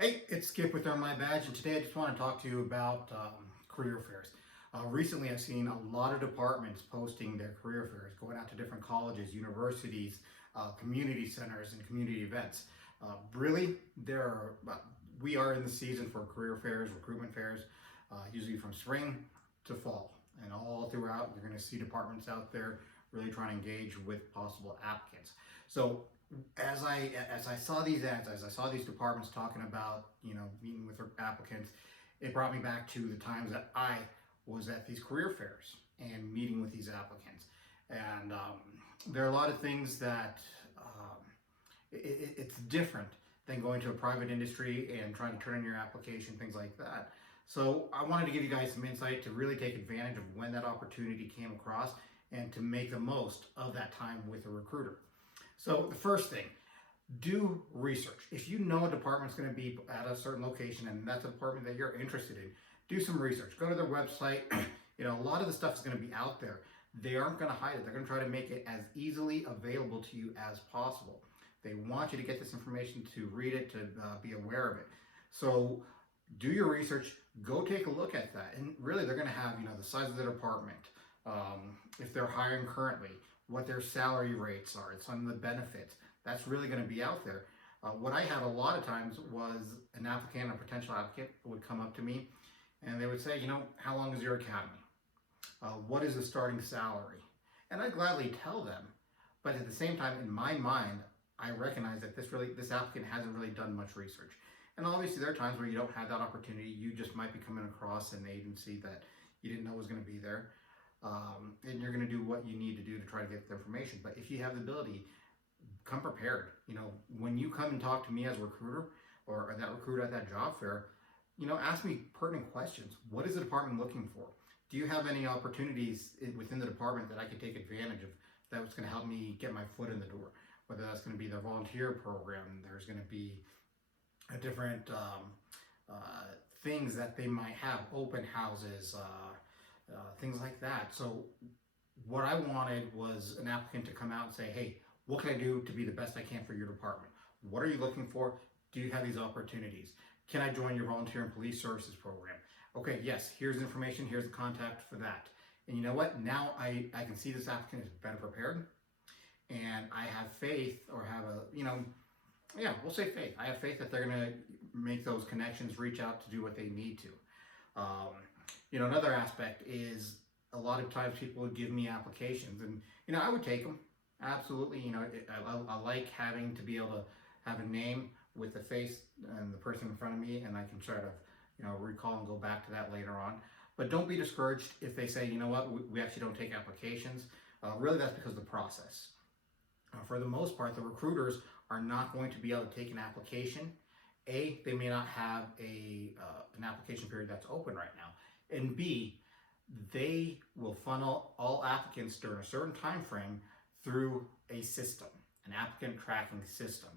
Hey, it's Skip with Earn My Badge, and today I just want to talk to you about career fairs. Recently, I've seen a lot of departments posting their career fairs, going out to different colleges, universities, community centers, and community events. Really, we are in the season for career fairs, recruitment fairs, usually from spring to fall. And all throughout, you're going to see departments out there really trying to engage with possible applicants. So as I saw these ads, as I saw these departments talking about, meeting with their applicants, it brought me back to the times that I was at these career fairs and meeting with these applicants. And there are a lot of things that it's different than going to a private industry and trying to turn in your application, things like that. So I wanted to give you guys some insight to really take advantage of when that opportunity came across and to make the most of that time with a recruiter. So the first thing, do research. If you know a department's going to be at a certain location and that's a department that you're interested in, do some research. Go to their website. A lot of the stuff is going to be out there. They aren't going to hide it. They're going to try to make it as easily available to you as possible. They want you to get this information, to read it, to be aware of it. So do your research. Go take a look at that. And really, they're going to have, the size of the department, if they're hiring currently, what their salary rates are, and some of the benefits. That's really going to be out there. What I had a lot of times was an applicant, a potential applicant, would come up to me and they would say, how long is your academy? What is the starting salary? And I'd gladly tell them, but at the same time, in my mind, I recognize that this applicant hasn't really done much research. And obviously, there are times where you don't have that opportunity. You just might be coming across an agency that you didn't know was going to be there. And you're going to do what you need to do to try to get the information. But if you have the ability, come prepared. When you come and talk to me as a recruiter or that recruiter at that job fair, ask me pertinent questions. What is the department looking for? Do you have any opportunities within the department that I could take advantage of that was going to help me get my foot in the door? Whether that's going to be their volunteer program, there's going to be a different things that they might have, open houses, things like that. So what I wanted was an applicant to come out and say, hey, what can I do to be the best I can for your department? What are you looking for? Do you have these opportunities? Can I join your volunteer and police services program? Okay, yes, here's the information, here's the contact for that. And you know what? Now I can see this applicant is better prepared, and I have faith, or have we'll say faith. I have faith that they're going to make those connections, reach out to do what they need to. Another aspect is a lot of times people would give me applications, and I would take them. Absolutely. I like having to be able to have a name with the face and the person in front of me, and I can try to recall and go back to that later on. But don't be discouraged if they say, you know what, we actually don't take applications. Really, that's because of the process. For the most part, the recruiters are not going to be able to take an application. A, they may not have an application period that's open right now. And B, they will funnel all applicants during a certain time frame through a system, an applicant tracking system.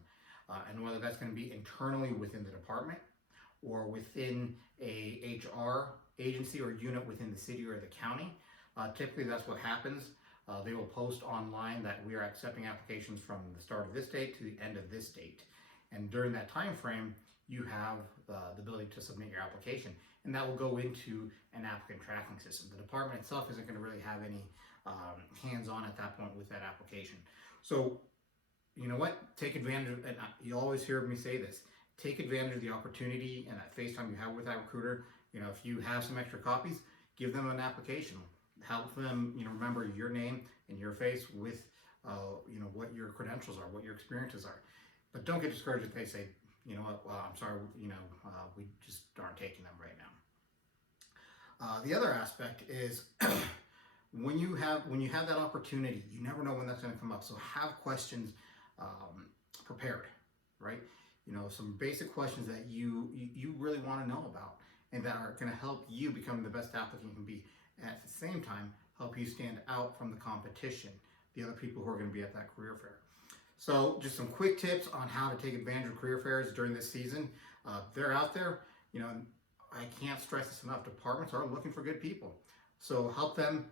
And whether that's going to be internally within the department or within a HR agency or unit within the city or the county, typically that's what happens. They will post online that we are accepting applications from the start of this date to the end of this date. And during that time frame, you have the ability to submit your application, and that will go into an applicant tracking system. The department itself isn't going to really have any hands-on at that point with that application. So, you know what? Take advantage of, and you always hear me say this, take advantage of the opportunity and that FaceTime you have with that recruiter. If you have some extra copies, give them an application. Help them, remember your name and your face with, what your credentials are, what your experiences are. But don't get discouraged if they say, you know what, well, I'm sorry, we just aren't taking them right now. The other aspect is when you have that opportunity, you never know when that's going to come up. So have questions prepared, right? Some basic questions that you really want to know about and that are going to help you become the best applicant you can be. And at the same time, help you stand out from the competition, the other people who are going to be at that career fair. So just some quick tips on how to take advantage of career fairs during this season. They're out there. I can't stress this enough. Departments are looking for good people. So help them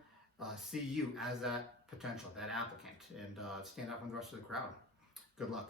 see you as that potential, that applicant, and stand out from the rest of the crowd. Good luck.